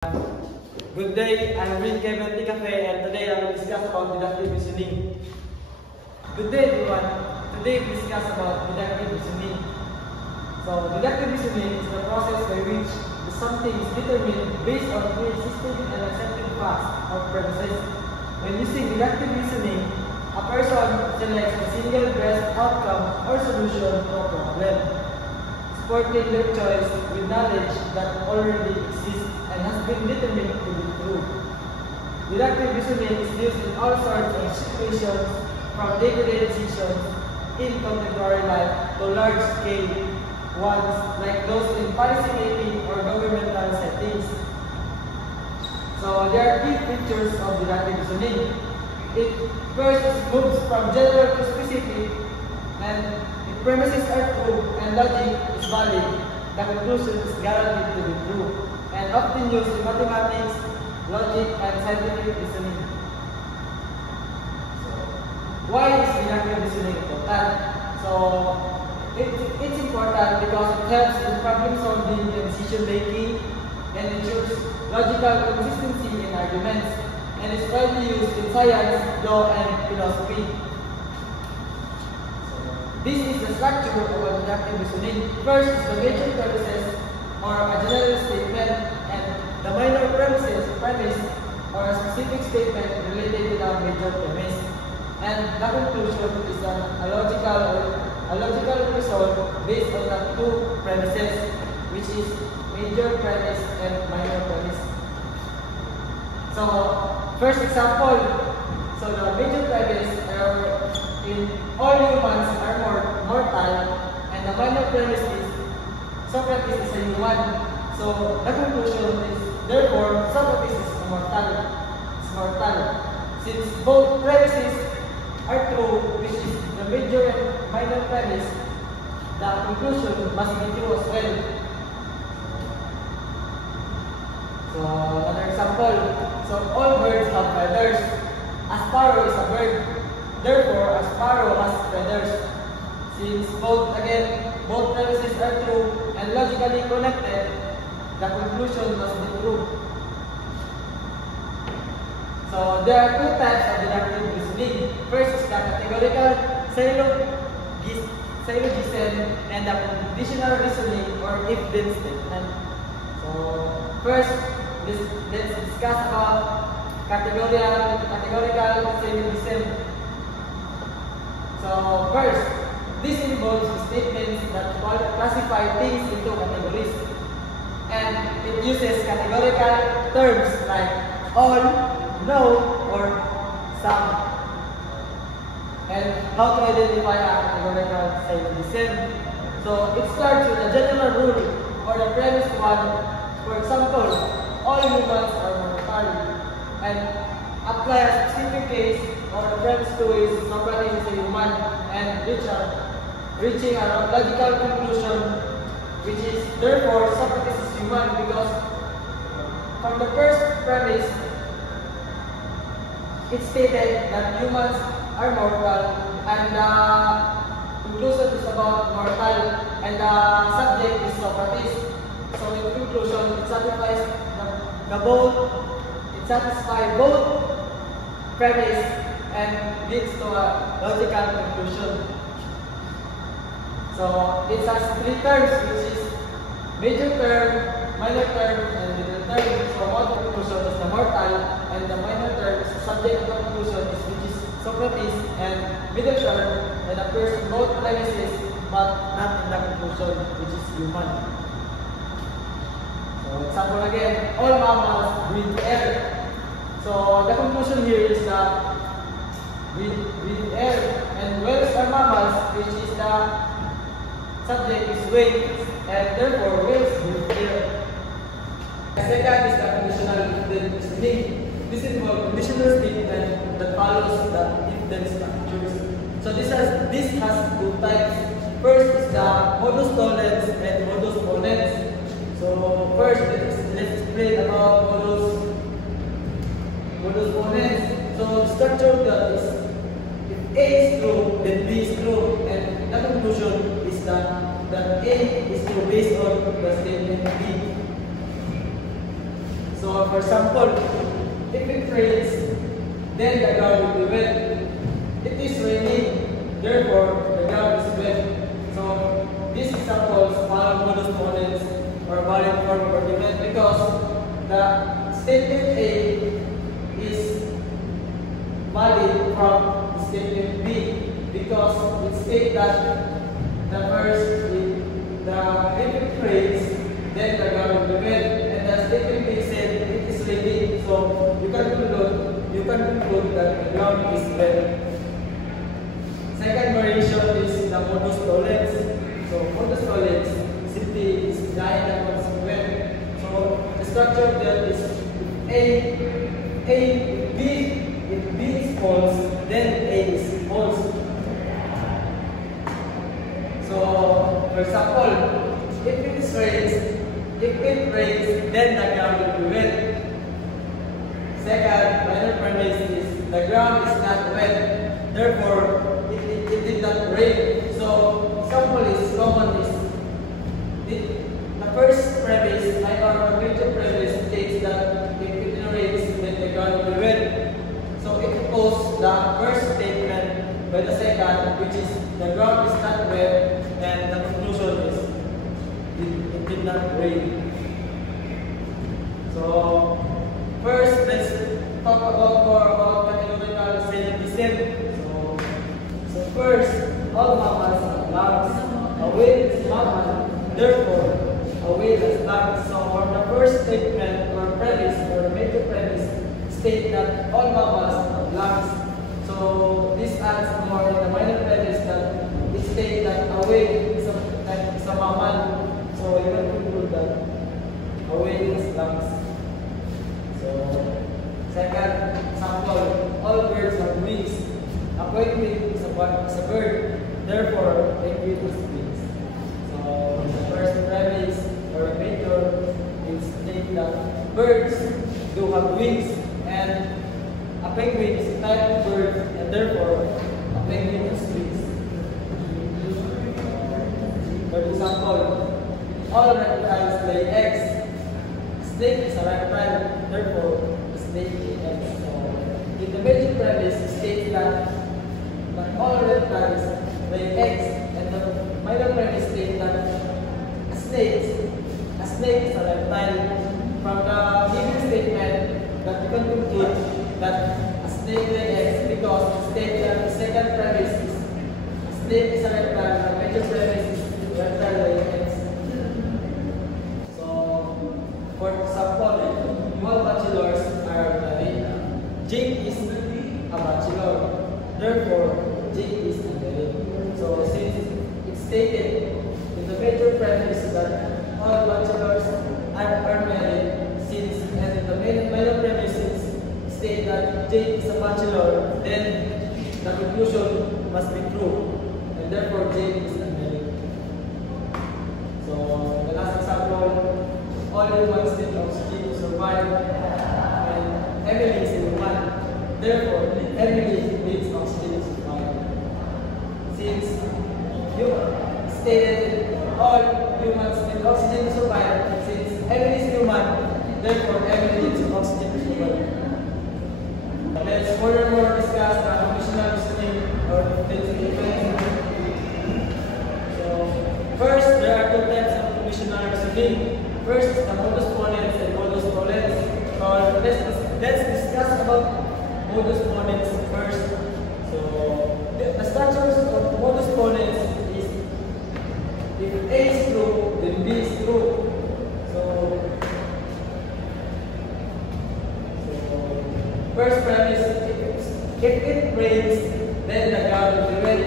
Good day, I'm Rin Kevin Cafe and today I will discuss about deductive reasoning. Good day everyone, today we discuss about deductive reasoning. So deductive reasoning is the process by which something is determined based on pre-existing and accepted facts or premises. When using deductive reasoning, a person selects a single best outcome or solution to a problem, supporting their choice with knowledge that already exists and has been determined to be true. Deductive reasoning is used in all sorts of situations, from day-to-day decisions in contemporary life to large-scale ones like those in policy-making or governmental settings. So there are three features of deductive reasoning. It first moves from general to specific, and if premises are true and logic is valid, the conclusion is guaranteed to be true, and often used in mathematics, logic, and scientific reasoning. So, why is deductive reasoning important? So, it's important because it helps in problem solving and decision making, and ensures logical consistency in arguments, and is widely used in science, law, and philosophy. This is the structure of deductive reasoning. First is the major premises, or a general statement, and the minor premise, or a specific statement related to the major premise. And the conclusion is a logical result based on the two premises, which is major premise and minor premise. So, first example, so the major premise in all humans are mortal, and the minor premise is Socrates is a human. So the conclusion is therefore Socrates is mortal. Since both premises are true, which is the major and minor premise, the conclusion must be true as well. So another example. So all birds have feathers. A sparrow is a bird. Therefore, a sparrow has feathers. Since both premises are true and logically connected, the conclusion must be true. So there are two types of deductive reasoning. First is the categorical syllogism and the conditional reasoning or if-then statement. So first, let's discuss about categorical syllogism. So first, this involves statements that classify things into categories, and it uses categorical terms like all, no, or some. And how to identify a categorical syllogism? So it starts with a general rule or the premise one. For example, all humans are mortal, and apply a specific case or the premise two is Socrates is a human, and reaching a logical conclusion, which is therefore Socrates is human, because from the first premise it stated that humans are mortal, and the conclusion is about mortal, and the subject is Socrates. So in conclusion, it satisfies both premise and leads to a logical conclusion. So it has three terms, which is major term, minor term, and middle term. So one conclusion is the mortal, and the minor term is the subject of the conclusion, which is Socrates, and middle term that appears in both premises but not in the conclusion, which is human. So example again, all mammals breathe air. So the conclusion here is that breathe air, and whales are mammals, which is the subject is weight, and therefore whales breathe air. The second is the conditional reasoning. This involves conditional statement that follows the if-then structures. So this has two types. First is the modus tollens and modus ponens. So first, let's explain about modus ponens. So the structure of that is if A is true, then B is true, and the conclusion is that A is true based on the statement B. So So for example, if it rains, then the ground will be wet. It is raining, therefore the ground is wet. So these examples follow modus ponens or valid form of argument because the statement A is valid from statement B because it states that the first if it rains, then the ground will be wet, and the statement B said it is raining, so you can conclude that the ground is wet. Second variation is the modus tollens. So modus tollens simply is denying the consequent. So the structure of that is if B is false, then A is false. So for example, if it rains, then the ground will be wet. Second minor premise is the ground is not wet, therefore it did not rain. So example is common is the first premise, or major premise states that if it rains, then the ground will be wet. So it opposes the first statement by the second, which is the ground is not wet, and the conclusion is it did not rain. So first, let's talk more about categorical syllogism. So first, all mammals have lungs. A whale is mammal, therefore a whale has lungs. So for the first statement or premise or the major premise state that all mammals have lungs. So this adds more in the minor premise that it states that a whale is a mammal. So you can conclude that a whale has lungs. So second example, all birds have wings. A penguin is a bird, therefore penguin has wings. So the first premise or a major is stating that birds do have wings, and a penguin is a type of bird, and therefore a penguin has wings. For example, all reptiles lay eggs. Snake is a reptile, therefore a snake lays eggs. So in the major premise states that all reptiles lay eggs, and the minor premise states that a snake is a reptile. From the given statement, that you can conclude that a snake lays eggs because it states that the second premise is a snake is a reptile, the major premise is reptile lays eggs. So for example, you all bachelors are married. Jake is a bachelor, therefore Jake is unmarried. So since it's stated in the major premise that all bachelors are married, since and the minor premises state that Jake is a bachelor, then the conclusion must be true, and therefore Jake is unmarried. So the last example, all humans need oxygen to survive, and Emily is a woman, therefore Emily needs oxygen to survive. Since you stated all humans need oxygen to survive, since Emily is human, therefore Emily needs oxygen to survive. Let's furthermore discuss the conditional reasoning or defensive. So first, there are two types of conditional reasoning. First, the modus ponens and modus tollens. Let's discuss about modus ponens first. So the structures of modus ponens is if A is true, then B is true. So first premise, if it rains, then the ground will be wet.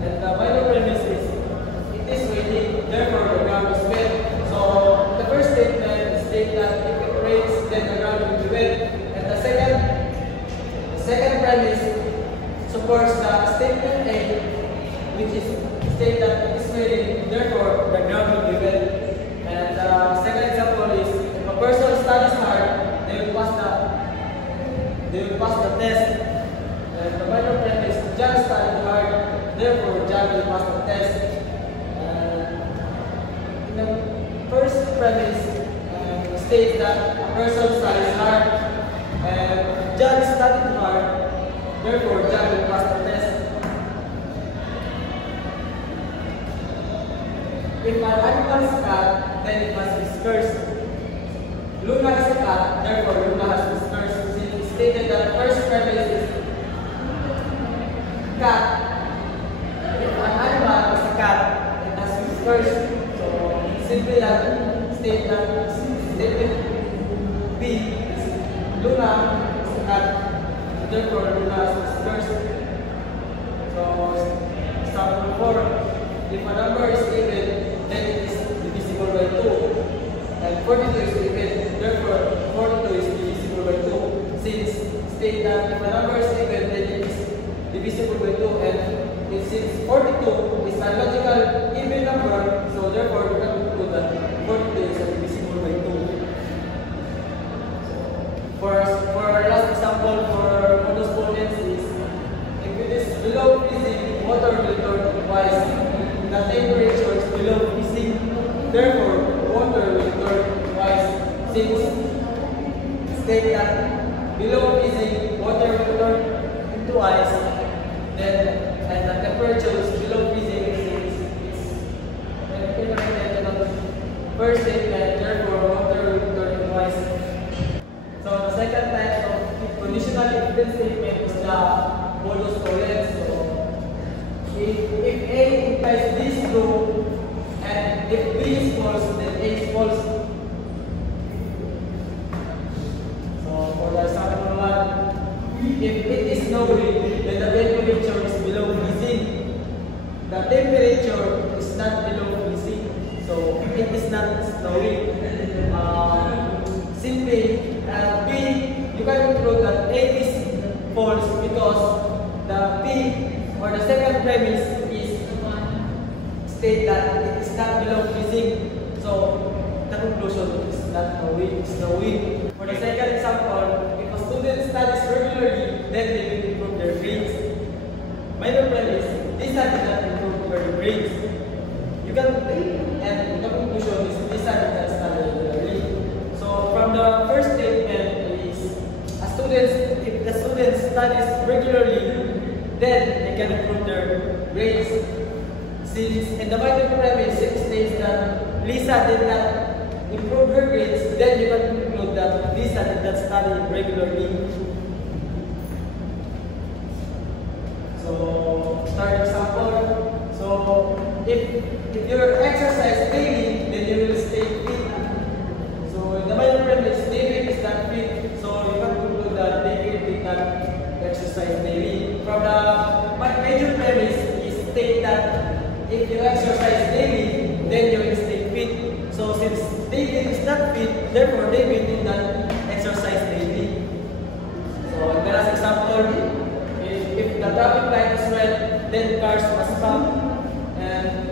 And the minor premise is it is raining, therefore the ground is wet. So the first statement states that if it rains, then the ground will be wet. And the second premise supports the statement A, which is state that it is raining, therefore the ground will be wet. And the second example is if a person studies hard, they will pass the test. And the minor premise, John studied hard, therefore John will pass the test. In the first premise states that person studies hard and John studied hard, therefore John will pass the test. If an animal is a cat, then it must be cursed. Luna is a cat, therefore Luna has to be cursed. Since it stated that the first premise is cat. If an animal is a cat, it has to be cursed. So simply that state that statement B is Luna is a cat, therefore Luna has to be cursed. So example 4. If a number is even, then it is divisible by 2. And 42 is even, therefore 42 is divisible by 2. Since state that if a number is even, then it is divisible by 2. And since 42 is a logical even number, so therefore we can conclude that 42 is divisible by 2. For our last example for modus ponens is, if it is below freezing, water will turn twice. The temperature is below freezing, therefore water will turn twice. Since state that below freezing water will turn into ice, then and the temperature is below freezing, first statement, therefore water will turn into ice. So the second type of conditional if-then statement is the modus ponens. If A implies B is true, and if B is false, then A is false. So for the example 1, if it is snowy, then the temperature is below freezing. The temperature is not below freezing, so it is not snowy. Simply, B, you can conclude that A is false because the B or the second premise is state that it is not below freezing. So the conclusion is not snowy. For the second example, if a student studies regularly, then they will improve their grades. Minor premise, Lisa did not improve her grades. You can and the conclusion is Lisa did not study regularly. So from the first statement is if the student studies regularly, then they can improve their grades. Since in the minor premise it states that Lisa did not improve her grades, then you can conclude that Lisa did not study regularly. So, start example. So, if you exercise daily, then you will stay fit. So, in the minor premise, David is not fit. So, you can conclude that David did not exercise daily. From the major premise is state that if you exercise daily, then you will stay fit. So since David is not fit, therefore David did not exercise daily. So in the last example, if the traffic light is red, then cars must stop. And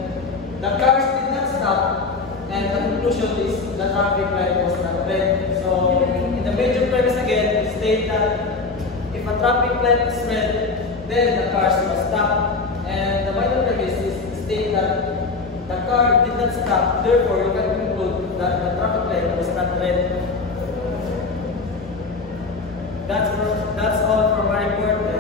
the cars did not stop, and the conclusion is the traffic light was not red. So in the major premise again, state that if a traffic light is red, then the cars must stop. And the minor premise is state that the car did not stop, therefore you can conclude that the traffic light was not red. That's all for my report.